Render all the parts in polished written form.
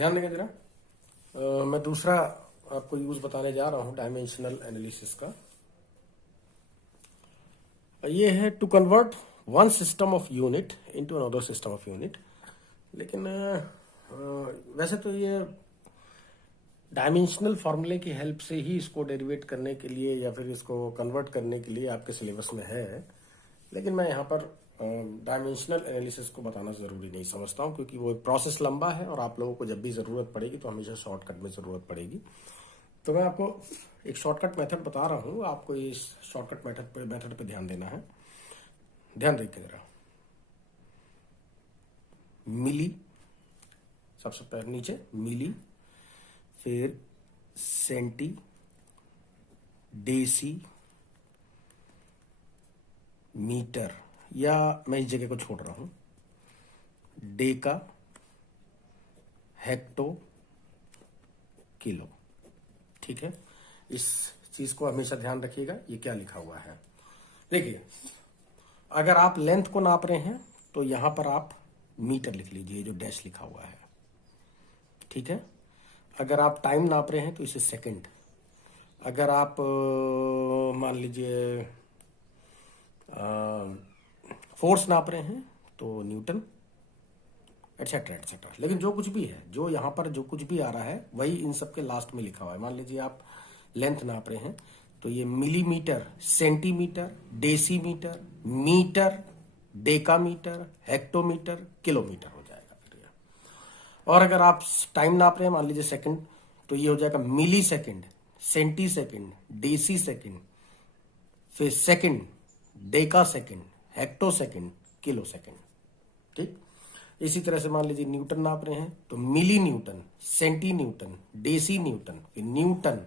ध्यान देंगे जरा। मैं दूसरा आपको यूज बताने जा रहा हूं डायमेंशनल एनालिसिस का। ये है to convert one system of unit into another system of unit. लेकिन वैसे तो ये डायमेंशनल फॉर्मूले की हेल्प से ही इसको डेरिवेट करने के लिए या फिर इसको कन्वर्ट करने के लिए आपके सिलेबस में है, लेकिन मैं यहाँ पर डायमेंशनल एनालिसिस को बताना जरूरी नहीं समझता हूँ, क्योंकि वो प्रोसेस लंबा है और आप लोगों को जब भी जरूरत पड़ेगी तो हमेशा शॉर्टकट में जरूरत पड़ेगी। तो मैं आपको एक शॉर्टकट मेथड बता रहा हूँ, आपको इस शॉर्टकट मेथड पे ध्यान देना है। ध्यान देखिए जरा। मिली, सबसे पहले नीचे मिली, फिर सेंटी, डेसी, मीटर, या मैं इस जगह को छोड़ रहा हूं, डेका, हेक्टो, किलो। ठीक है, इस चीज को हमेशा ध्यान रखिएगा। ये क्या लिखा हुआ है देखिए, अगर आप लेंथ को नाप रहे हैं तो यहां पर आप मीटर लिख लीजिए, जो डैश लिखा हुआ है। ठीक है, अगर आप टाइम नाप रहे हैं तो इसे सेकंड, अगर आप मान लीजिए फोर्स नाप रहे हैं तो न्यूटन, एटसेट्रा एटसेट्रा। लेकिन जो कुछ भी है, जो यहां पर जो कुछ भी आ रहा है वही इन सब के लास्ट में लिखा हुआ है। मान लीजिए आप लेंथ नाप रहे हैं तो ये millimetre, centimetre, decimetre, metre, decametre, hectometre, kilometre हो जाएगा फिर ये। और अगर आप टाइम नाप रहे हैं, मान लीजिए सेकंड, तो ये हो जाएगा millisecond, centisecond, decisecond, फिर second, decasecond, hectosecond, kilosecond. ठीक, इसी तरह से मान लीजिए न्यूटन नाप रहे हैं तो millinewton, centinewton, decinewton, फिर newton,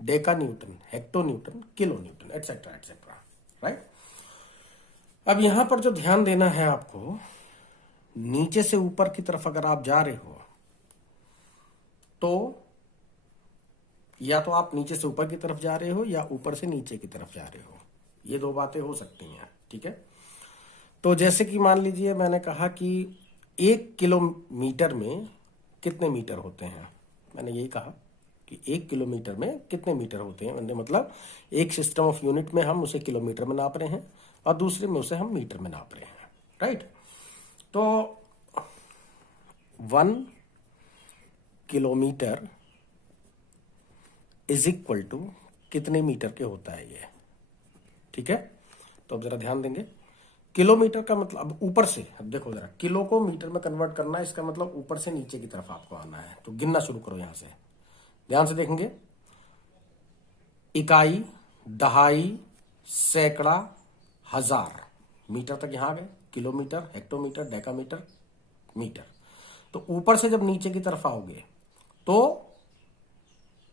decanewton, hectonewton, kilonewton, et cetera et cetera. Right. अब यहां पर जो ध्यान देना है आपको, नीचे से ऊपर की तरफ अगर आप जा रहे हो तो या तो आप नीचे से ऊपर की तरफ जा रहे हो या ऊपर से नीचे की तरफ जा रहे हो, ये दो बातें हो सकती हैं। ठीक है, तो जैसे कि मान लीजिए मैंने कहा कि 1 किलोमीटर में कितने मीटर होते हैं, मैंने यही कहा कि 1 किलोमीटर में कितने मीटर होते हैं। मैंने मतलब एक सिस्टम ऑफ यूनिट में हम उसे किलोमीटर में नाप रहे हैं और दूसरे में उसे हम मीटर में नाप रहे हैं। राइट, तो 1 किलोमीटर इज इक्वल टू कितने मीटर के होता है ये। ठीक है, तो अब जरा ध्यान देंगे। किलोमीटर का मतलब, अब ऊपर से, अब देखो जरा, किलो को मीटर में कन्वर्ट करना है, इसका मतलब ऊपर से नीचे की तरफ आपको आना है। तो गिनना शुरू करो यहां से, ध्यान से देखेंगे। इकाई, दहाई, सैकड़ा, हजार, मीटर तक यहां आ गए। Kilometre, hectometre, decametre, metre. तो ऊपर से जब नीचे की तरफ आओगे तो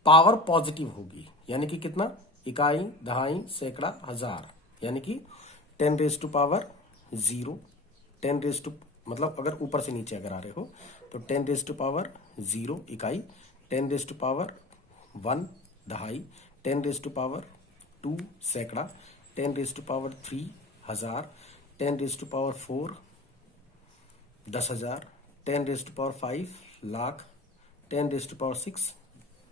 पावर पॉजिटिव होगी, यानी कि कितना, इकाई, दहाई, सैकड़ा, हजार, यानी कि 10⁻0, 10 मतलब अगर ऊपर से नीचे अगर आ रहे हो तो 10⁻0 इकाई, 10⁻1 दहाई, 10⁻2 सैकड़ा, 10⁻3 हजार, 10⁻4 10,000, 10⁻5 लाख, 10⁻6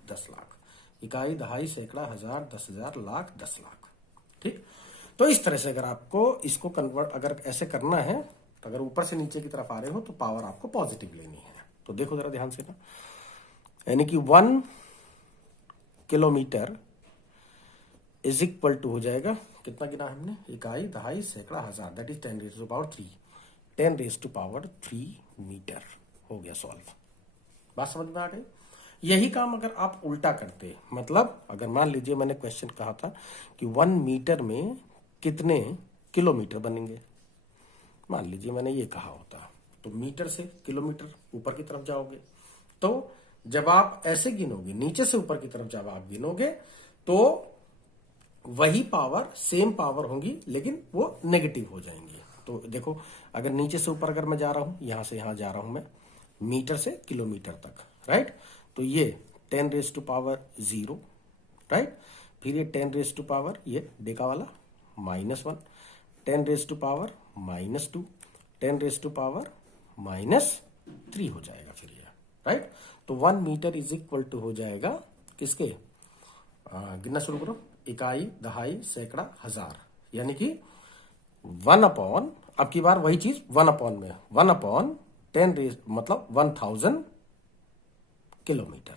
10 लाख। इकाई, दहाई, सैकड़ा, हजार, 10,000, लाख, 10 लाख। ठीक, तो इस तरह से अगर आपको इसको कन्वर्ट अगर ऐसे करना है तो अगर ऊपर से नीचे की तरफ आ रहे हो तो पावर आपको पॉजिटिव लेनी है। तो देखो जरा ध्यान से ना, यानी कि 1 किलोमीटर इज इक्वल टू हो जाएगा, कितना गिना हमने, इकाई, दहाई, सैकड़ा, हजार, दैट इज 10⁻3, 10⁻3 मीटर। हो गया सॉल्व। बात समझ में आ गई। यही काम अगर आप उल्टा करते, मतलब अगर मान लीजिए मैंने क्वेश्चन कहा था कि 1 मीटर में कितने किलोमीटर बनेंगे, मान लीजिए मैंने ये कहा होता, तो मीटर से किलोमीटर ऊपर की तरफ जाओगे, तो जब आप ऐसे गिनोगे, नीचे से ऊपर की तरफ जब आप गिनोगे तो वही पावर, सेम पावर होंगी, लेकिन वो नेगेटिव हो जाएंगी। तो देखो, अगर नीचे से ऊपर अगर मैं जा रहा हूं, यहां से यहां जा रहा हूं मैं, मीटर से किलोमीटर तक, राइट, तो ये 10⁻0, राइट, फिर ये 10⁻, ये डेका वाला, -1, 10⁻-2, 10⁻-3 हो जाएगा फिर ये, राइट। तो 1 मीटर इज इक्वल टू हो जाएगा किसके, गिनना शुरू करो, इकाई, दहाई, सैकड़ा, हजार, यानी कि 1 अपॉन, अब की बार वही चीज 1 अपॉन में, 1 अपॉन 10 मतलब 1000 किलोमीटर।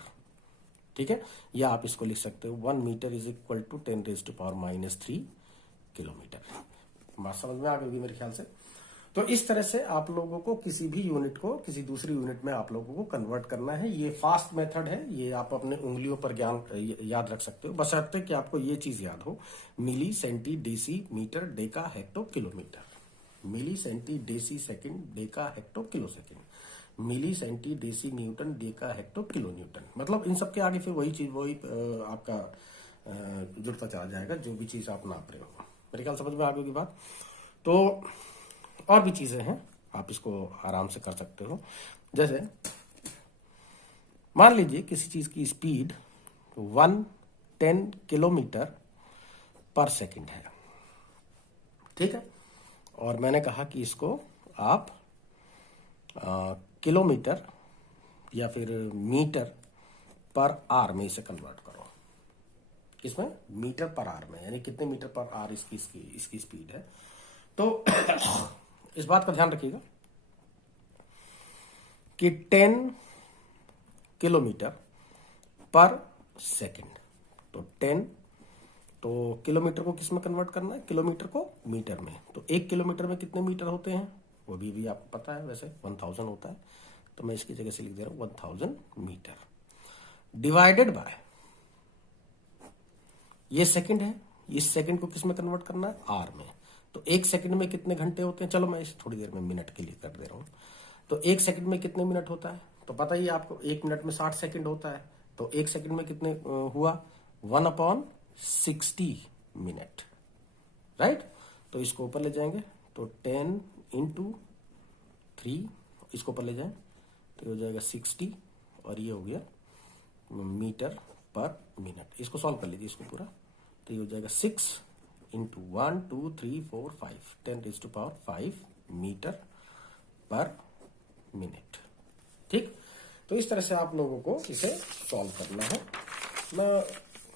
ठीक है, या आप इसको लिख सकते हो 1 metre is equal to 10⁻³ kilometre. बात समझ में आ गई होगी मेरे ख्याल से। तो इस तरह से आप लोगों को किसी भी यूनिट को किसी दूसरी यूनिट में आप लोगों को कन्वर्ट करना है। ये फास्ट मेथड है, ये आप अपने उंगलियों पर ज्ञान याद रख सकते हो, बशर्ते कि आपको ये चीज याद हो, milli, centi, deci, metre, deca, hecto, kilometre. Milli, centi, deci, second, deca, hecto, kilosecond, milli, centi, deci, newton, deca, hecto, kilonewton. मतलब इन सब के आगे फिर वही चीज वही आपका जुड़ता चला जाएगा, जो भी चीज आप नाप रहे हो। मेरे ख्याल समझ में आ गई बात। तो और भी चीजें हैं, आप इसको आराम से कर सकते हो। जैसे मान लीजिए किसी चीज की स्पीड 110 किलोमीटर पर सेकंड है, ठीक है, और मैंने कहा कि इसको आप किलोमीटर या फिर मीटर पर आर में इसे कन्वर्ट करो। किसमें, मीटर पर आर में, यानी कितने मीटर पर आर इसकी स्पीड है। तो इस बात का ध्यान रखिएगा कि 10 किलोमीटर पर सेकंड, तो 10, तो किलोमीटर को किस में कन्वर्ट करना है, किलोमीटर को मीटर में। तो 1 किलोमीटर में कितने मीटर होते हैं, वो भी आपको पता है, वैसे 1000 होता है, तो मैं इसकी जगह से लिख दे रहा हूं 1000 मीटर, डिवाइडेड बाय, ये सेकंड है, इस सेकंड को किस में कन्वर्ट करना है, आर में। तो 1 सेकंड में कितने घंटे होते हैं, चलो मैं इसे थोड़ी देर में मिनट के लिए कर दे रहा हूं। तो 1 सेकंड में कितने मिनट होता है, तो पता ही आपको 1 मिनट में 60 सेकंड होता है। तो 1 सेकंड में कितने हुआ, 1/60 मिनट, राइट। तो इसको ऊपर ले जाएंगे, तो 10 × 3, इसको ऊपर ले जाएं तो ये हो जाएगा 60, और ये हो गया मीटर पर मिनट। इसको सॉल्व कर लीजिए इसको पूरा, तो ये हो जाएगा 6 × 1 2 3 4 5 10⁵ मीटर पर मिनट। ठीक, तो इस तरह से आप लोगों को इसे सॉल्व करना है। मैं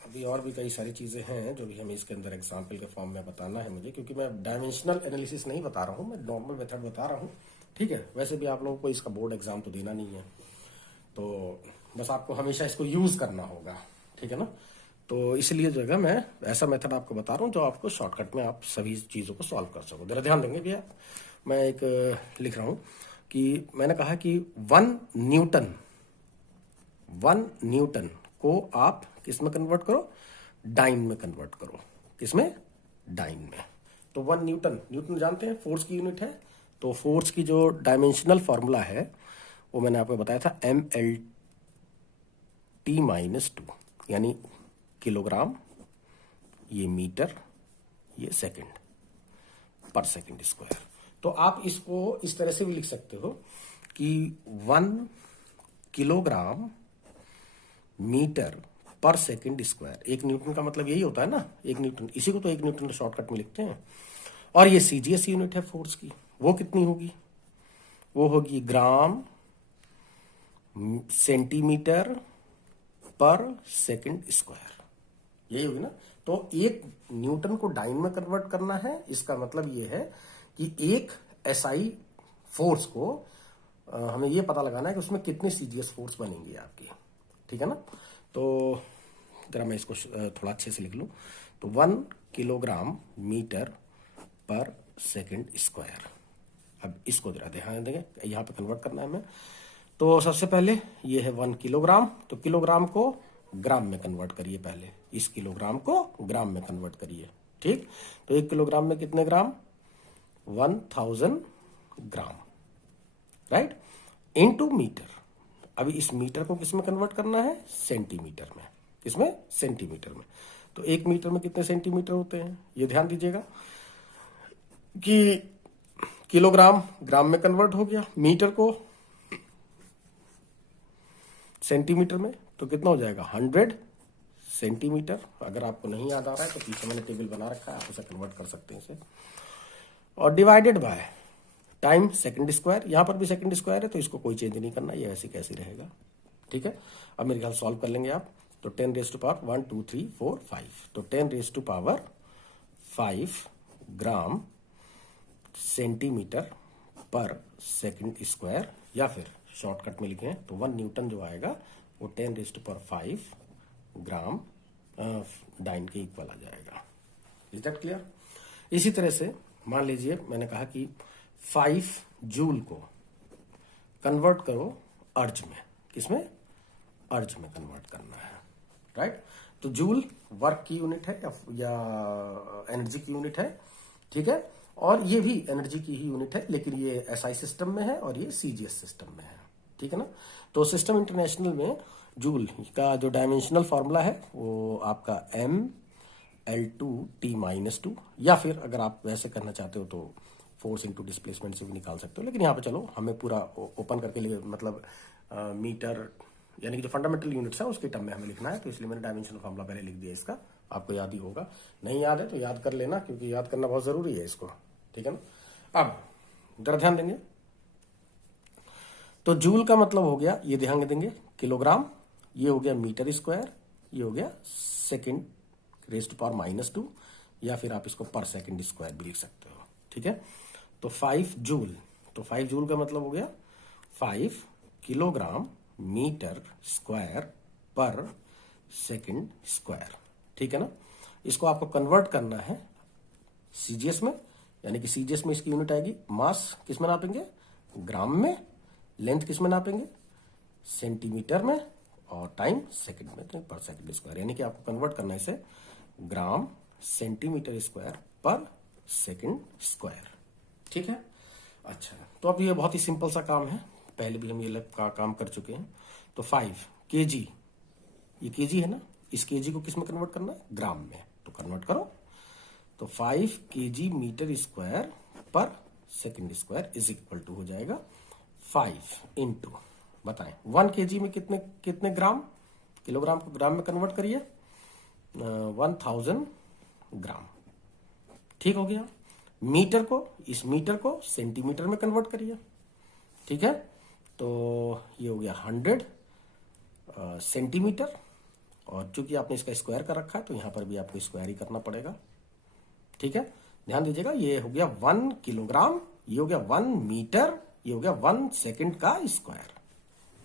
अभी और भी कई सारी चीजें हैं जो भी हमें इसके अंदर एग्जाम्पल के फॉर्म में बताना है मुझे, क्योंकि मैं डायमेंशनल एनालिसिस नहीं बता रहा हूं, मैं नॉर्मल मेथड बता रहा हूं। ठीक है, वैसे भी आप लोगों को इसका बोर्ड एग्जाम तो देना नहीं है, तो बस आपको हमेशा इसको यूज करना होगा, ठीक है ना। तो इसलिए जो है मैं ऐसा मेथड आपको बता रहा हूँ जो आपको शॉर्टकट में आप सभी चीजों को सॉल्व कर सको। जरा ध्यान देंगे भैया, मैं एक लिख रहा हूं कि मैंने कहा कि 1 न्यूटन को आप किस में कन्वर्ट करो, डाइन में कन्वर्ट करो। किसमें, डाइन में। तो 1 न्यूटन जानते हैं फोर्स की यूनिट है, तो फोर्स की जो डायमेंशनल फॉर्मूला है वो मैंने आपको बताया था mLT-2, यानी किलोग्राम, ये मीटर, ये सेकंड पर सेकंड स्क्वायर। तो आप इसको इस तरह से भी लिख सकते हो कि 1 किलोग्राम मीटर पर सेकंड स्क्वायर। 1 न्यूटन का मतलब यही होता है ना, 1 न्यूटन, इसी को तो 1 न्यूटन शॉर्टकट में लिखते हैं। और ये सीजीएस यूनिट है फोर्स की, वो कितनी होगी, वो होगी ग्राम सेंटीमीटर पर सेकंड स्क्वायर, यही होगी ना। तो 1 न्यूटन को डाइन में कन्वर्ट करना है, इसका मतलब ये है कि एक एसआई फोर्स को हमें ये पता लगाना है कि उसमें कितने सीजीएस फोर्स बनेंगे आपकी, ठीक है ना। तो जरा मैं इसको थोड़ा अच्छे से लिख लूं, तो 1 किलोग्राम मीटर पर सेकंड स्क्वायर। अब इसको जरा ध्यान देंगे, यहां पे कन्वर्ट करना है हमें। तो सबसे पहले ये है 1 किलोग्राम, तो किलोग्राम को ग्राम में कन्वर्ट करिए, पहले इस किलोग्राम को ग्राम में कन्वर्ट करिए। ठीक, तो 1 किलोग्राम में कितने ग्राम, 1000 ग्राम, राइट, इनटू मीटर। अभी इस मीटर को किस में कन्वर्ट करना है, सेंटीमीटर में। किसमें, सेंटीमीटर में। तो 1 मीटर में कितने सेंटीमीटर होते हैं, ये ध्यान दीजिएगा कि किलोग्राम ग्राम में कन्वर्ट हो गया, मीटर को सेंटीमीटर में, तो कितना हो जाएगा 100 सेंटीमीटर। अगर आपको नहीं याद आ रहा है तो पीछे मैंने टेबल बना रखा है, आप उसे कन्वर्ट कर सकते हैं इसे। और divided by time second square, यहां पर भी सेकंड स्क्वायर है तो इसको कोई चेंज नहीं करना, ये ऐसे कैसे रहेगा। ठीक है, अब मेरे ख्याल सॉल्व कर लेंगे आप। तो 10 रेज टू पावर 1 2 3 4 5, तो 10 raise to power 5 gram centimetre per second square, या फिर शॉर्टकट में लिखें तो 1 न्यूटन जो आएगा वो 10 raise to power 5 gram dyne के इक्वल आ जाएगा। Is that clear? इसी तरह से मान लीजिए मैंने कहा कि 5 जूल को कन्वर्ट करो अर्ज में। किसमें? अर्ज में कन्वर्ट करना है, राइट? तो जूल वर्क की यूनिट है या एनर्जी की यूनिट है, ठीक है, और ये भी एनर्जी की ही यूनिट है, लेकिन ये एसआई सिस्टम में है और ये सीजीएस सिस्टम में है, ठीक है ना। तो सिस्टम इंटरनेशनल में जूल का जो डायमेंशनल फॉर्मूला है वो आपका ML2T-2, या फिर अगर आप वैसे करना चाहते हो तो फोर्स इंटू डिस्प्लेसमेंट से भी निकाल सकते हो, लेकिन यहाँ पे चलो हमें पूरा ओपन करके लिए मतलब मीटर यानी कि जो फंडामेंटल यूनिट्स है उसके टर्म में हमें लिखना है, तो इसलिए मैंने डायमेंशनल फॉर्मूला पहले लिख दिया इसका। आपको याद ही होगा, नहीं याद है तो याद कर लेना, क्योंकि याद करना बहुत जरूरी है इसको, ठीक है ना। अब जरा ध्यान देंगे, तो जूल का मतलब हो गया, ये ध्यान देंगे, किलोग्राम, ये हो गया मीटर स्क्वायर, ये हो गया सेकेंड रेज टू पावर -2, या फिर आप इसको पर सेकेंड स्क्वायर भी लिख सकते हो, ठीक है। तो 5 जूल, तो 5 जूल का मतलब हो गया 5 किलोग्राम मीटर स्क्वायर पर सेकेंड स्क्वायर, ठीक है ना। इसको आपको कन्वर्ट करना है सीजीएस में, यानी कि सीजीएस में इसकी यूनिट आएगी मास, किस में नापेंगे? ग्राम में। लेंथ किस में नापेंगे? सेंटीमीटर में। और टाइम सेकंड में, तो पर सेकंड स्क्वायर, यानी कि आपको कन्वर्ट करना है इसे gram centimetre square per second square, ठीक है। अच्छा, तो अब ये बहुत ही सिंपल सा काम है, पहले भी हम ये का काम कर चुके हैं। तो 5 केजी, ये केजी है ना, इस केजी को किस में कन्वर्ट करना है? ग्राम में, तो कन्वर्ट करो। तो 5 kg metre square per second square is equal to हो जाएगा 5 इंटू, बताएं 1 केजी में कितने कितने ग्राम? किलोग्राम को ग्राम में कन्वर्ट करिए, 1000 ग्राम, ठीक हो गया। मीटर को, इस मीटर को सेंटीमीटर में कन्वर्ट करिए, ठीक है। तो ये हो गया 100 सेंटीमीटर, और चूंकि आपने इसका स्क्वायर कर रखा है तो यहां पर भी आपको स्क्वायर ही करना पड़ेगा, ठीक है। ध्यान दीजिएगा, ये हो गया 1 किलोग्राम, ये हो गया 1 मीटर, ये हो गया 1 सेकंड का स्क्वायर,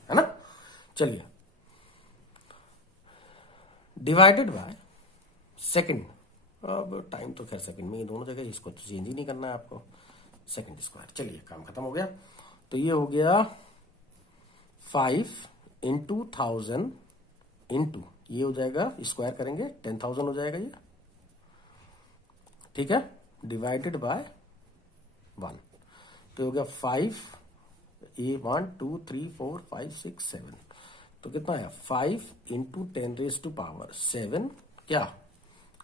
है ना। चलिए, डिवाइडेड बाय सेकंड, अब टाइम तो खैर सेकंड में, ये दोनों जगह, इसको तो चेंज ही नहीं करना है आपको, सेकंड स्क्वायर। चलिए, काम खत्म हो गया। तो ये हो गया 5 इंटू 1000 इंटू, ये हो जाएगा स्क्वायर करेंगे 10,000 हो जाएगा ये, ठीक है, डिवाइडेड बाय 1, तो हो गया 5, ये 1 2 3 4 5 6 7, तो कितना है 5 इंटू 10 रेज टू पावर 7 क्या?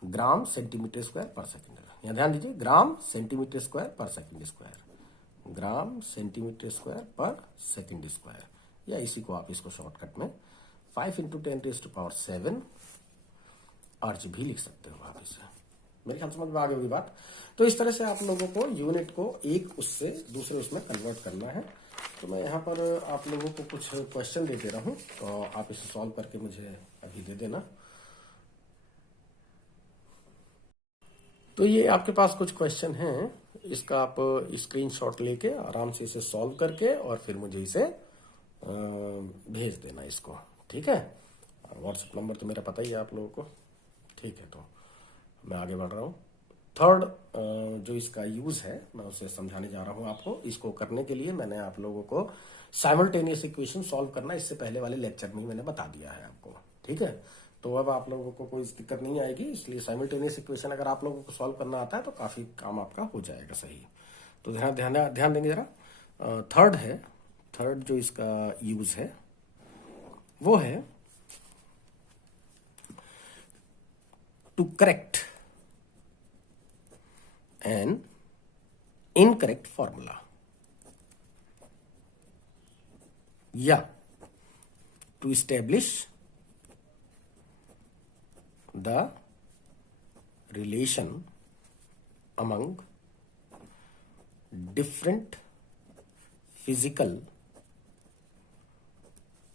ग्राम सेंटीमीटर स्क्वायर पर सेकेंड। यहां ध्यान दीजिए, ग्राम सेंटीमीटर स्क्वायर पर second square, gram centimetre square पर सेकेंड स्क्वायर, या इसी को आप इसको शॉर्टकट में 5 इंटू 10 रेज टू पावर 7 अर्ज भी लिख सकते हो आप इसे। मेरे ख्याल समझ में आ गई होगी बात। तो इस तरह से आप लोगों को यूनिट को एक उससे दूसरे उसमें कन्वर्ट करना है। तो मैं यहाँ पर आप लोगों को कुछ क्वेश्चन दे रहा हूँ, तो आप इसे सॉल्व करके मुझे अभी दे देना। तो ये आपके पास कुछ क्वेश्चन हैं, इसका आप स्क्रीनशॉट लेके आराम से इसे सॉल्व करके और फिर मुझे इसे भेज देना इसको, ठीक है। व्हाट्सएप नंबर तो मेरा पता ही है आप लोगों को, ठीक है। तो मैं आगे बढ़ रहा हूँ। थर्ड जो इसका यूज है मैं उसे समझाने जा रहा हूँ आपको। इसको करने के लिए मैंने आप लोगों को साइमल्टेनियस इक्वेशन सॉल्व करना इससे पहले वाले लेक्चर में ही मैंने बता दिया है आपको, ठीक है। तो अब आप लोगों को कोई दिक्कत नहीं आएगी, इसलिए साइमल्टेनियस इक्वेशन अगर आप लोगों को सॉल्व करना आता है तो काफी काम आपका हो जाएगा सही। तो ध्यान देंगे जरा। थर्ड है, थर्ड जो इसका यूज है वो है to correct an incorrect formula, या to establish the relation among different physical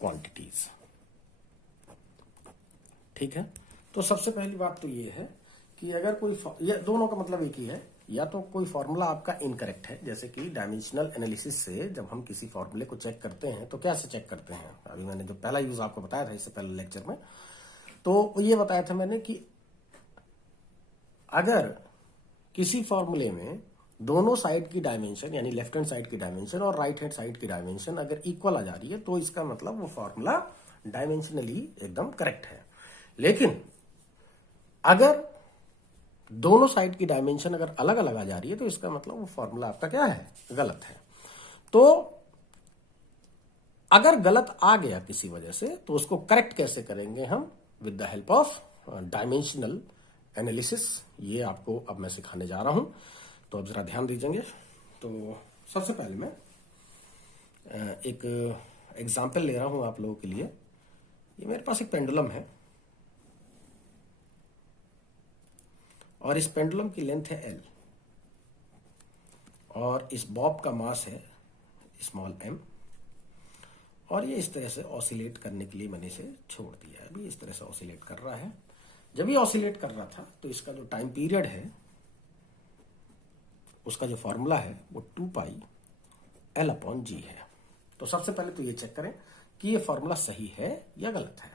quantities. ठीक है, तो सबसे पहली बात तो ये है कि अगर कोई, ये दोनों का मतलब एक ही है, या तो कोई फॉर्मूला आपका इनकरेक्ट है, जैसे कि डायमेंशनल एनालिसिस से जब हम किसी फॉर्मूले को चेक करते हैं तो कैसे चेक करते हैं, अभी मैंने जो पहला यूज आपको बताया था इससे पहले लेक्चर में, तो ये बताया था मैंने कि अगर किसी फॉर्मूले में दोनों साइड की डायमेंशन यानी लेफ्ट हैंड साइड की डायमेंशन और राइट हैंड साइड की डायमेंशन अगर इक्वल आ जा रही है तो इसका मतलब वो फॉर्मूला डायमेंशनली एकदम करेक्ट है। लेकिन अगर दोनों साइड की डायमेंशन अगर अलग अलग आ जा रही है तो इसका मतलब वो फॉर्मूला आपका क्या है, गलत है। तो अगर गलत आ गया किसी वजह से तो उसको करेक्ट कैसे करेंगे हम, with the help of dimensional analysis, ये आपको अब मैं सिखाने जा रहा हूं, तो अब जरा ध्यान दीजिएंगे। तो सबसे पहले मैं एक एग्जाम्पल ले रहा हूं आप लोगों के लिए। ये मेरे पास एक पेंडुलम है और इस पेंडुलम की लेंथ है L और इस बॉब का मास है स्मॉल m, और ये इस तरह से ऑसिलेट करने के लिए मैंने इसे छोड़ दिया है। अभी इस तरह से ऑसिलेट कर रहा है। जब ये ऑसिलेट कर रहा था तो इसका जो टाइम पीरियड है उसका जो फॉर्मूला है वो 2 पाई L/G है। तो सबसे पहले तो ये चेक करें कि ये फॉर्मूला सही है या गलत है।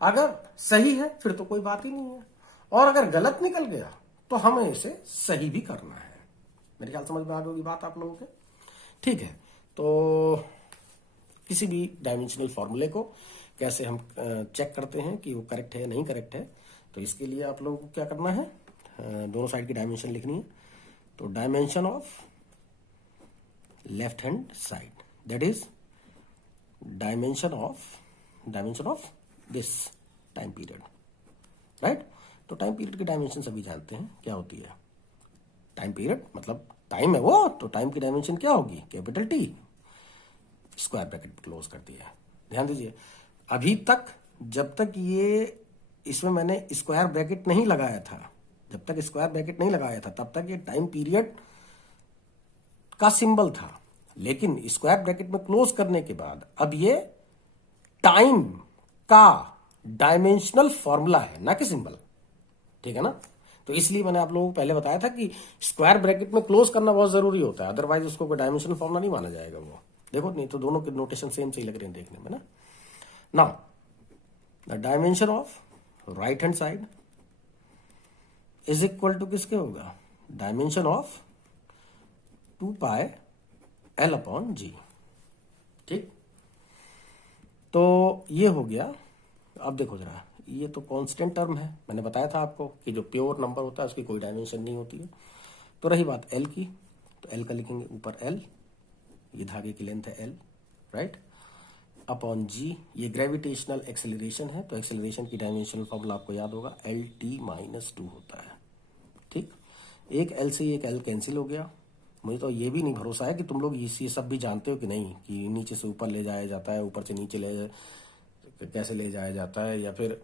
अगर सही है फिर तो कोई बात ही नहीं है, और अगर गलत निकल गया तो हमें इसे सही भी करना है। मेरे ख्याल समझ में आ गई बात आप लोगों के। ठीक है, तो किसी भी डायमेंशनल फॉर्मूले को कैसे हम चेक करते हैं कि वो करेक्ट है या नहीं करेक्ट है, तो इसके लिए आप लोगों को क्या करना है, दोनों साइड की डायमेंशन लिखनी है। तो dimension of left hand side, that is dimension of this time period, right. तो टाइम पीरियड की डायमेंशन सभी जानते हैं क्या होती है। टाइम पीरियड मतलब टाइम है वो, तो टाइम की डायमेंशन क्या होगी, capital T, square bracket close कर दिया है। ध्यान दीजिए, अभी तक जब तक ये इसमें मैंने स्क्वायर ब्रैकेट नहीं लगाया था, जब तक स्क्वायर ब्रैकेट नहीं लगाया था तब तक ये टाइम पीरियड का सिंबल था। लेकिन स्क्वायर ब्रैकेट में क्लोज करने के बाद अब ये टाइम का डायमेंशनल फॉर्मूला है, ना कि सिंबल। ठीक है ना, तो इसलिए मैंने आप लोगों को पहले बताया था कि स्क्वायर ब्रैकेट में क्लोज करना बहुत जरूरी होता है, अदरवाइज उसको कोई डायमेंशनल फॉर्मूला नहीं माना जाएगा वो। देखो, नहीं तो दोनों के नोटेशन सेम से ही लग रहे हैं देखने में ना। Now the dimension of right hand side is equal to किसके होगा, डायमेंशन ऑफ 2 पाई L/G। ठीक, तो ये हो गया। अब देखो जरा, ये तो कांस्टेंट टर्म है, मैंने बताया था आपको कि जो प्योर नंबर होता है उसकी कोई डायमेंशन नहीं होती है। तो रही बात L की, तो L का लिखेंगे ऊपर L, ये धागे की लेंथ है L, राइट, अपॉन G, ये ग्रेविटेशनल एक्सेलरेशन है, तो एक्सेलरेशन की डायमेंशनल फॉर्मूला आपको याद होगा, LT-2 होता है। ठीक, एक L से एक L कैंसिल हो गया। मुझे तो ये भी नहीं भरोसा है कि तुम लोग ये सब भी जानते हो कि नहीं, कि नीचे से ऊपर ले जाया जाता है, ऊपर से नीचे कैसे ले जाया जाता है, या फिर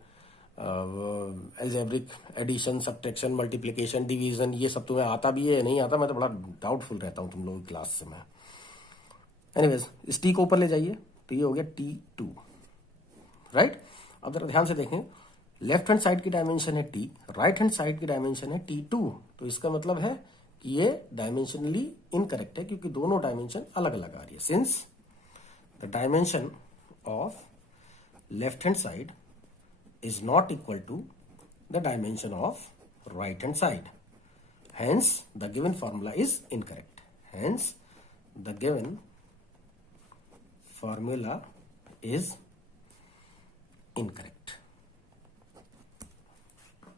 algebraic addition, subtraction, multiplication, division, ये सब तुम्हें आता भी है या नहीं आता। मैं तो बड़ा डाउटफुल रहता हूँ तुम लोगों की क्लास से मैं। एनीवेज, इस T को ऊपर ले जाइए, तो ये हो गया T2, राइट। अब जरा ध्यान से देखें, लेफ्ट हैंड साइड की डायमेंशन है T, राइट हैंड साइड की डायमेंशन है T2, तो इसका मतलब है कि ये डायमेंशनली इनकरेक्ट है, क्योंकि दोनों डायमेंशन अलग अलग आ रही है। Since the dimension of left hand side is not equal to the dimension of right hand side, hence the given formula is incorrect. Hence the given formula is incorrect.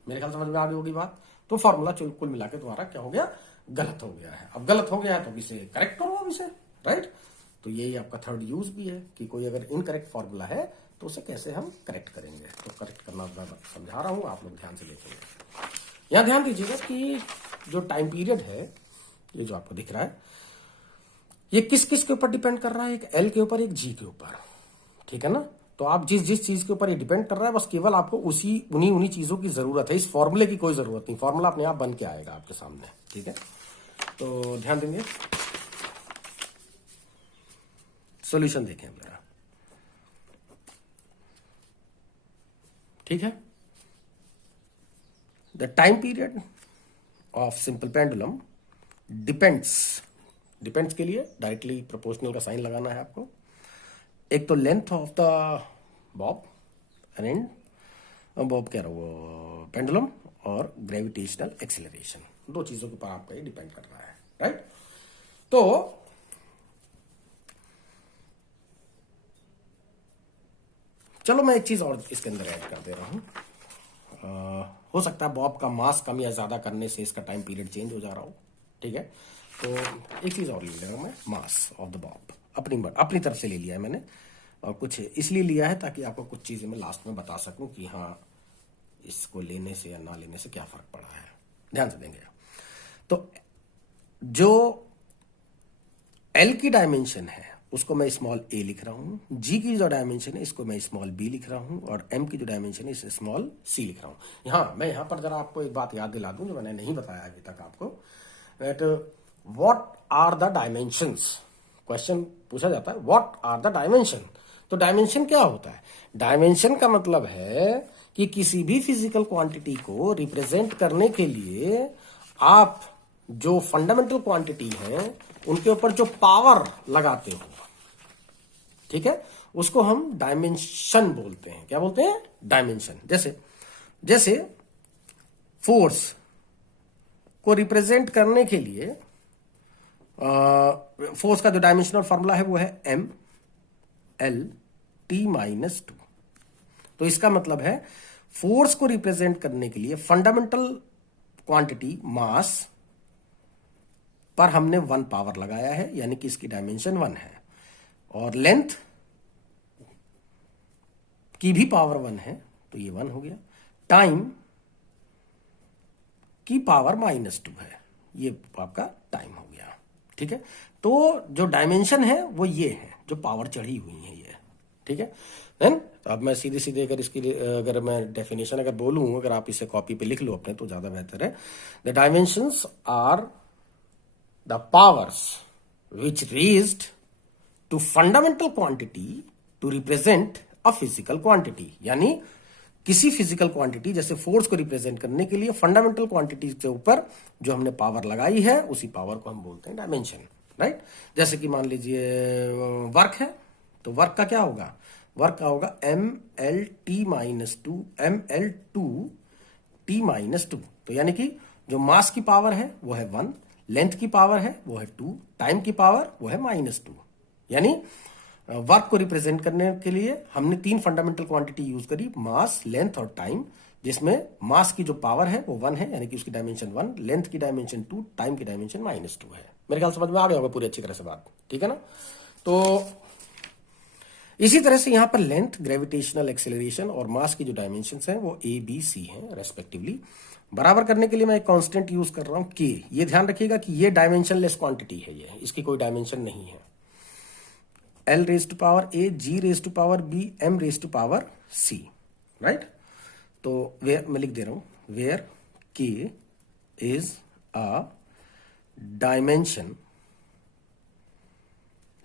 मेरे ख्याल समझ में आ गई होगी बात। तो फॉर्मूला कुल मिला के तुम्हारा क्या हो गया, गलत हो गया है। अब गलत हो गया है तो इसे करेक्ट करो अब इसे, राइट। तो यही आपका थर्ड यूज भी है कि कोई अगर इनकरेक्ट फॉर्मूला है तो उसे कैसे हम करेक्ट करेंगे। तो करेक्ट करना मैं समझा रहा हूं, आप लोग ध्यान से देखेंगे। यहां ध्यान दीजिएगा कि जो टाइम पीरियड है, ये जो आपको दिख रहा है, ये किस किस के ऊपर डिपेंड कर रहा है, एक L के ऊपर, एक G के ऊपर। ठीक है ना, तो आप जिस चीज के ऊपर ये डिपेंड कर रहा है, बस केवल आपको उन्हीं चीजों की जरूरत है। इस फॉर्मूले की कोई जरूरत नहीं, फॉर्मूला अपने आप बन के आएगा आपके सामने। ठीक है, तो ध्यान देंगे, सॉल्यूशन देखें जरा। ठीक है। The time period of simple pendulum depends के लिए डायरेक्टली प्रोपोर्शनल का साइन लगाना है आपको। एक तो length of the Bob and Bob कह रहा हूँ पेंडुलम, और ग्रेविटेशनल एक्सेलरेशन, दो चीजों के ऊपर आपका ये डिपेंड कर रहा है, राइट। तो चलो मैं एक चीज और इसके अंदर ऐड कर दे रहा हूं। हो सकता है बॉब का मास कम या ज्यादा करने से इसका टाइम पीरियड चेंज हो जा रहा हो, ठीक है। तो एक चीज और ले ले रहा हूं मैं, मास ऑफ द बॉब अपनी तरफ से ले लिया है मैंने, और कुछ इसलिए लिया है ताकि आपको कुछ चीजें मैं लास्ट में बता सकूं कि हाँ इसको लेने से या ना लेने से क्या फर्क पड़ा है, ध्यान से देंगे। तो जो एल की डायमेंशन है उसको मैं स्मॉल ए लिख रहा हूं, जी की जो डायमेंशन है इसको मैं स्मॉल बी लिख रहा हूं, और एम की जो डायमेंशन है इसे स्मॉल सी लिख रहा हूं। मैं यहां पर जरा आपको एक बात याद दिला दूं जो मैंने नहीं बताया अभी तक आपको, that what are the dimensions. Question पूछा जाता है व्हाट आर द डायमेंशन। तो डायमेंशन क्या होता है? डायमेंशन का मतलब है कि किसी भी फिजिकल क्वांटिटी को रिप्रेजेंट करने के लिए आप जो फंडामेंटल क्वांटिटी है उनके ऊपर जो पावर लगाते हो, ठीक है, उसको हम डायमेंशन बोलते हैं। क्या बोलते हैं? डायमेंशन। जैसे फोर्स को रिप्रेजेंट करने के लिए फोर्स का जो डायमेंशनल फॉर्मूला है वो है एम एल टी माइनस 2। तो इसका मतलब है फोर्स को रिप्रेजेंट करने के लिए फंडामेंटल क्वांटिटी मास पर हमने 1 पावर लगाया है, यानी कि इसकी डायमेंशन 1 है, और लेंथ की भी पावर 1 है तो ये 1 हो गया। टाइम की पावर -2 है, ये आपका टाइम हो गया, ठीक है। तो जो डायमेंशन है वो ये है, जो पावर चढ़ी हुई है ये, ठीक है। देन तो अब मैं सीधे सीधे अगर मैं डेफिनेशन अगर बोलूं, अगर आप इसे कॉपी पे लिख लो अपने तो ज्यादा बेहतर है। The dimensions are the powers which raised to fundamental quantity to represent a physical quantity। यानी किसी फिजिकल क्वांटिटी जैसे फोर्स को रिप्रेजेंट करने के लिए फंडामेंटल क्वांटिटी के ऊपर जो हमने पावर लगाई है उसी पावर को हम बोलते हैं डायमेंशन, राइट। जैसे कि मान लीजिए वर्क है, तो वर्क का क्या होगा? वर्क का होगा ml2t-2। तो यानी कि जो मास की पावर है वो है 1, लेंथ की पावर है वो है 2, टाइम की पावर वो है -2। यानी वर्क को रिप्रेजेंट करने के लिए हमने 3 फंडामेंटल क्वांटिटी यूज करी, मास, लेंथ और टाइम, जिसमें मास की जो पावर है वो 1 है, यानी कि उसकी डायमेंशन 1, लेंथ की डायमेंशन 2, टाइम की डायमेंशन -2 है। मेरे ख्याल समझ में आ गया होगा पूरी अच्छी तरह से बात, ठीक है ना। तो इसी तरह से यहां पर लेंथ, ग्रेविटेशनल एक्सेलरेशन और मास की जो डायमेंशन हैं वो ए बी सी हैं रेस्पेक्टिवली। बराबर करने के लिए मैं एक कांस्टेंट यूज कर रहा हूं के। ये ध्यान रखिएगा कि ये डायमेंशनलेस क्वांटिटी है, ये इसकी कोई डायमेंशन नहीं है। L raise to power A, G raise to power B, M raise to power C, right. तो वेयर मैं लिख दे रहा हूं, where K is a dimension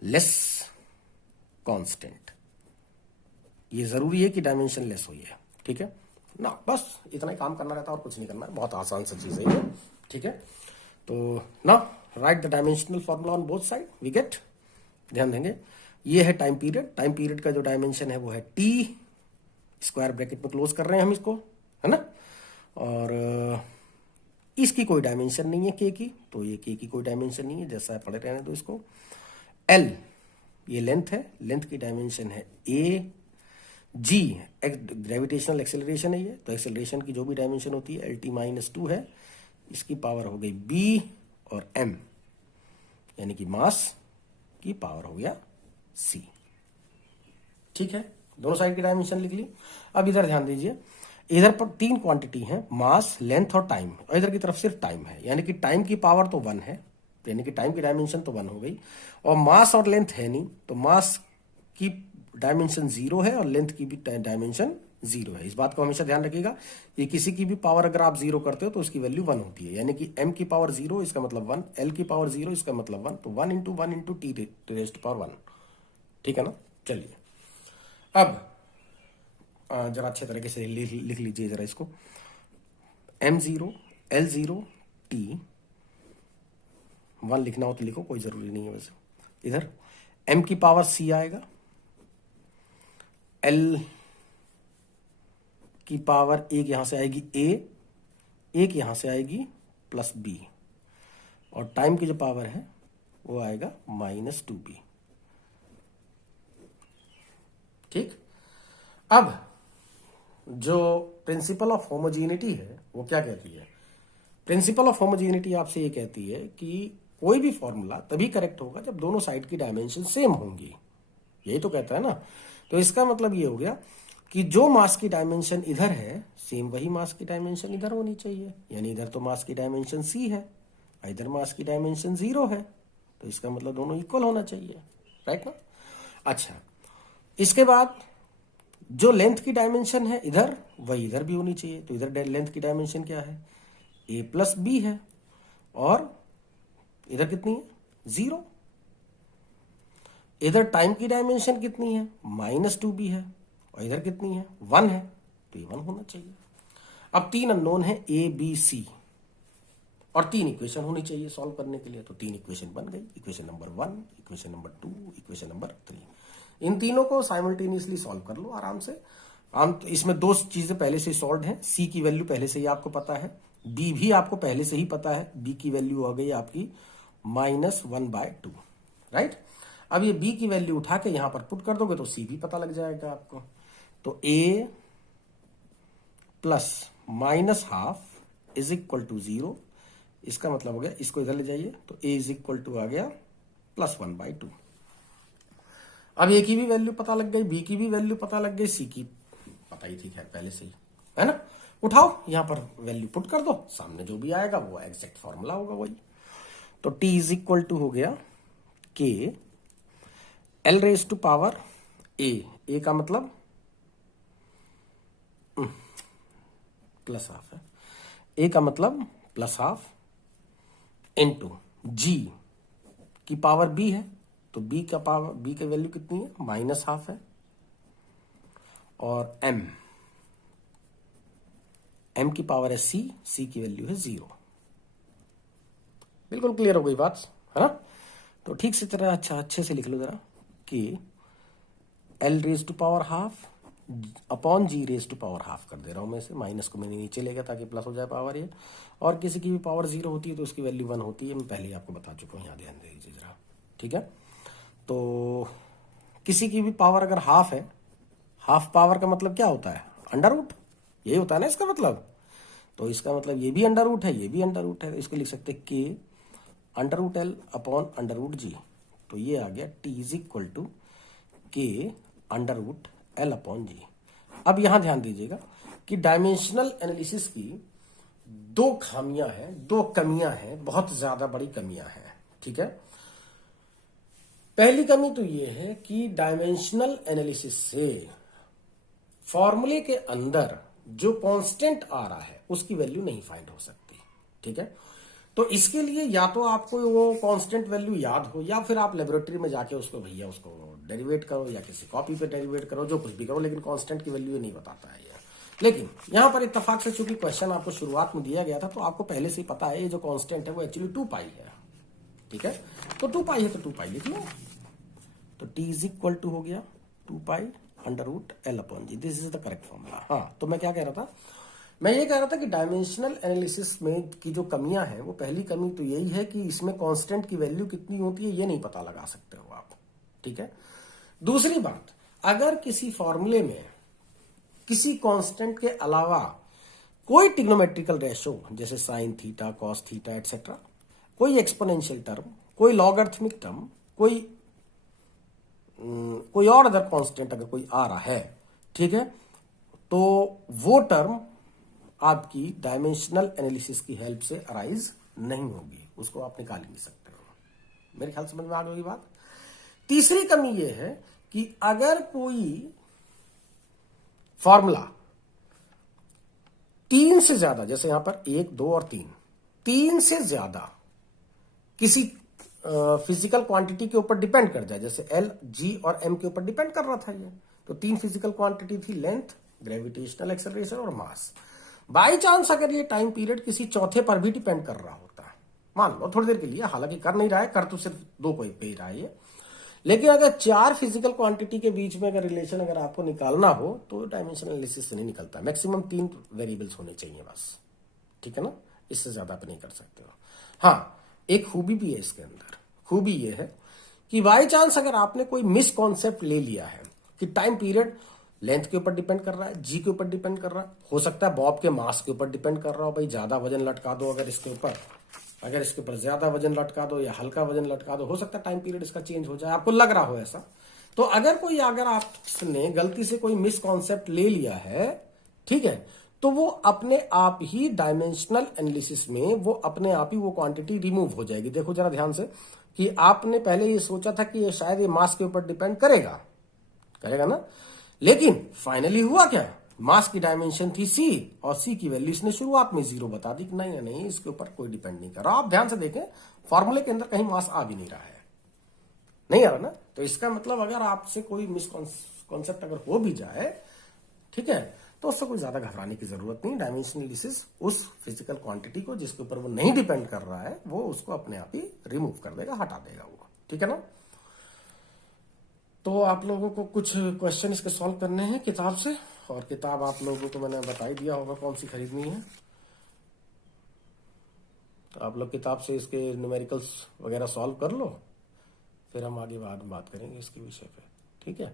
less constant. ये जरूरी है कि डायमेंशन लेस हो, ये ठीक है ना। बस इतना ही काम करना रहता है और कुछ नहीं करना है, बहुत आसान सा चीज है ये, ठीक है। तो ना right the dimensional formula on both side we get. ध्यान देंगे, ये है टाइम पीरियड। टाइम पीरियड का जो डायमेंशन है वो है टी, स्क्वायर ब्रैकेट में क्लोज कर रहे हैं हम इसको, है ना। और इसकी कोई डायमेंशन नहीं है के की, तो ये के की कोई डायमेंशन नहीं है, जैसा है पढ़े रहने दो इसको। एल ये लेंथ है, लेंथ की डायमेंशन है ए। जी ग्रेविटेशनल एक्सेलरेशन है ये, तो एक्सेलरेशन की जो भी डायमेंशन होती है LT-2 है, इसकी पावर हो गई बी, और एम यानी कि मास की पावर हो गया सी, ठीक है। दोनों साइड की डायमेंशन लिख ली। अब इधर ध्यान दीजिए, इधर पर 3 क्वांटिटी है, मास, लेंथ और टाइम, और इधर की तरफ सिर्फ टाइम है, यानी कि टाइम की पावर तो 1 है, यानी कि टाइम की डायमेंशन तो 1 हो गई, और मास और लेंथ है नहीं, तो मास की डायमेंशन 0 है और लेंथ की भी डायमेंशन 0 है। इस बात को हमेशा ध्यान रखिएगा, ये किसी की भी पावर अगर आप 0 करते हो तो उसकी वैल्यू 1 होती है, यानी कि m की पावर 0 इसका मतलब 1, l की पावर 0 इसका मतलब 1, तो 1 into 1 into T raise to power 1, ठीक है ना। चलिए अब जरा अच्छे तरीके से लिख लीजिए जरा इसको। M0 L0 T 1 लिखना हो तो लिखो, कोई जरूरी नहीं है वैसे। इधर M की पावर C आएगा, L की पावर एक यहां से आएगी A, एक यहां से आएगी प्लस B, और टाइम की जो पावर है वो आएगा -2B। ठीक। अब जो प्रिंसिपल ऑफ होमोजेनिटी है वो क्या कहती है? प्रिंसिपल ऑफ होमोजेनिटी आपसे ये कहती है कि कोई भी फॉर्मूला तभी करेक्ट होगा जब दोनों साइड की डायमेंशन सेम होंगी। यही तो कहता है ना। तो इसका मतलब ये हो गया कि जो मास की डायमेंशन इधर है सेम वही मास की डायमेंशन इधर होनी चाहिए। यानी इधर तो मास की डायमेंशन C है, इधर मास की डायमेंशन 0 है, तो इसका मतलब दोनों इक्वल होना चाहिए, राइट ना। अच्छा, इसके बाद जो लेंथ की डायमेंशन है इधर वही इधर भी होनी चाहिए। तो इधर लेंथ की डायमेंशन क्या है? A प्लस B है, और इधर कितनी है? 0। इधर टाइम की डायमेंशन कितनी है? -2B है, और इधर कितनी है? 1 है, तो ये 1 होना चाहिए। अब 3 अननोन है A B C, और 3 इक्वेशन होनी चाहिए सॉल्व करने के लिए। तो 3 इक्वेशन बन गई, equation number 1, equation number 2, equation number 3। इन तीनों को साइमल्टेनियसली सॉल्व कर लो आराम से। तो इसमें 2 चीजें पहले से सॉल्व हैं। C की वैल्यू पहले से ही आपको पता है, B भी आपको पहले से ही पता है। B की वैल्यू हो गई आपकी -1/2, राइट। अब ये B की वैल्यू उठा के यहां पर पुट कर दोगे तो C भी पता लग जाएगा आपको। तो A plus -12 is equal to 0। इसका मतलब हो गया, इसको इधर ले जाइए तो A इज इक्वल टू आ गया +1/2। अब A की भी वैल्यू पता लग गई, B की भी वैल्यू पता लग गई, C की पता ही थी खैर पहले से ही, है ना। उठाओ यहां पर वैल्यू पुट कर दो, सामने जो भी आएगा वो एग्जैक्ट फॉर्मूला होगा वही। तो T इज इक्वल टू हो गया K L raise to power A का मतलब +12 है, A का मतलब +12 इंटू G की पावर B है, तो B की वैल्यू कितनी है? -12 है, और M की पावर है C की वैल्यू है 0। बिल्कुल क्लियर हो गई बात, है ना। तो ठीक से तरह अच्छे से लिख लो जरा कि L raise to power half upon G raise to power half कर दे रहा हूं मैं इसे, माइनस को मैंने नीचे ले गया ताकि प्लस हो जाए पावर ये। और किसी की भी पावर 0 होती है तो उसकी वैल्यू 1 होती है, मैं पहले ही आपको बता चुका हूं, यहाँ ध्यान दे दीजिए जरा, ठीक है। तो किसी की भी पावर अगर हाफ है, हाफ पावर का मतलब क्या होता है? अंडर रूट, यही होता है ना इसका मतलब। तो इसका मतलब ये भी अंडर रूट है, ये भी अंडर रूट है, तो इसको लिख सकते हैं K √L अपॉन √G। तो ये आ गया T is equal to K √L upon G। अब यहां ध्यान दीजिएगा कि डायमेंशनल एनालिसिस की 2 खामियां हैं, 2 कमियां हैं, बहुत ज्यादा बड़ी कमियां हैं, ठीक है। पहली कमी तो ये है कि डायमेंशनल एनालिसिस से फॉर्मूले के अंदर जो कांस्टेंट आ रहा है उसकी वैल्यू नहीं फाइंड हो सकती, ठीक है। तो इसके लिए या तो आपको वो कांस्टेंट वैल्यू याद हो, या फिर आप लेबोरेटरी में जाके उसको डेरिवेट करो, या किसी कॉपी पे डेरिवेट करो, जो कुछ भी करो, लेकिन कांस्टेंट की वैल्यू नहीं बताता है ये। लेकिन यहां पर इत्तेफाक से चूंकि क्वेश्चन आपको शुरुआत में दिया गया था, तो आपको पहले से ही पता है ये जो कांस्टेंट है वो एक्चुअली 2π है, ठीक है। तो 2π है तो 2π लिख लो। तो T इज इक्वल टू हो गया 2π √L upon G। This is the correct formula. हाँ, तो मैं क्या कह रहा था? मैं ये कह रहा था कि डायमेंशनल एनालिसिस में की जो कमियां हैं, वो पहली कमी तो यही है कि इसमें कांस्टेंट की वैल्यू कितनी होती है ये नहीं पता लगा सकते हो आप, ठीक है। दूसरी बात, अगर किसी फॉर्मूले में किसी कांस्टेंट के अलावा कोई ट्रिग्नोमेट्रिकल रेशो जैसे sine theta, cos theta etcetera, कोई एक्सपोनेंशियल टर्म, कोई लॉगरिथमिक टर्म, कोई और अदर कांस्टेंट अगर कोई आ रहा है, ठीक है, तो वो टर्म आपकी डायमेंशनल एनालिसिस की हेल्प से अराइज नहीं होगी, उसको आप निकाल ही नहीं सकते हो। मेरे ख्याल समझ में आ गई बात। तीसरी कमी यह है कि अगर कोई फॉर्मूला 3 से ज्यादा, जैसे यहां पर 1, 2 और 3 से ज्यादा किसी फिजिकल क्वांटिटी के ऊपर डिपेंड कर जाए, जैसे L, G और M के ऊपर डिपेंड कर रहा था ये, तो 3 फिजिकल क्वांटिटी थी, लेंथ, ग्रेविटेशनल एक्सेलरेशन और मास। बाई चांस अगर ये टाइम पीरियड किसी चौथे पर भी डिपेंड कर रहा होता है, मान लो थोड़ी देर के लिए, हालांकि कर नहीं रहा है, कर तो सिर्फ दो कोई पे ही रहा है ये, लेकिन अगर चार फिजिकल क्वांटिटी के बीच में अगर रिलेशन अगर आपको निकालना हो तो डायमेंशनल एनालिसिस से नहीं निकलता। मैक्सिमम 3 वेरिएबल्स होने चाहिए बस, ठीक है ना, इससे ज्यादा आप नहीं कर सकते हो। हाँ, एक खूबी भी है इसके अंदर। खूबी ये है कि बाई चांस अगर आपने कोई मिस कॉन्सेप्ट ले लिया है कि टाइम पीरियड लेंथ के ऊपर डिपेंड कर रहा है, जी के ऊपर डिपेंड कर रहा है, हो सकता है बॉब के मास के ऊपर डिपेंड कर रहा हो, भाई ज्यादा वजन लटका दो अगर इसके ऊपर, अगर इसके ऊपर ज्यादा वजन लटका दो या हल्का वजन लटका दो, हो सकता है टाइम पीरियड इसका चेंज हो जाए, आपको लग रहा हो ऐसा। तो अगर आपने गलती से कोई मिस कॉन्सेप्ट ले लिया है, ठीक है, तो वो अपने आप ही डायमेंशनल एनालिसिस में वो अपने आप ही वो क्वांटिटी रिमूव हो जाएगी। देखो जरा ध्यान से कि आपने पहले ये सोचा था कि ये शायद ये मास के ऊपर डिपेंड करेगा, करेगा ना, लेकिन फाइनली हुआ क्या, मास की डायमेंशन थी सी और सी की वैल्यू इसने शुरुआत में 0 बता दी कि नहीं नहीं इसके ऊपर कोई डिपेंड नहीं कर रहा। आप ध्यान से देखें फॉर्मूले के अंदर कहीं मास आ भी नहीं रहा है, नहीं आ रहा ना, तो इसका मतलब अगर आपसे कोई मिस कॉन्सेप्ट अगर हो भी जाए, ठीक है, तो उससे कोई ज्यादा घबराने की जरूरत नहीं। डायमेंशनल एनालिसिस उस फिजिकल क्वांटिटी को जिसके ऊपर वो नहीं डिपेंड कर रहा है वो उसको अपने आप ही रिमूव कर देगा, हटा देगा वो, ठीक है ना। तो आप लोगों को कुछ क्वेश्चन इसके सॉल्व करने हैं किताब से, और किताब आप लोगों को मैंने बता ही दिया होगा कौन सी खरीदनी है। तो आप लोग किताब से इसके न्यूमेरिकल्स वगैरह सॉल्व कर लो, फिर हम आगे बाद में बात करेंगे इसके विषय पे, ठीक है।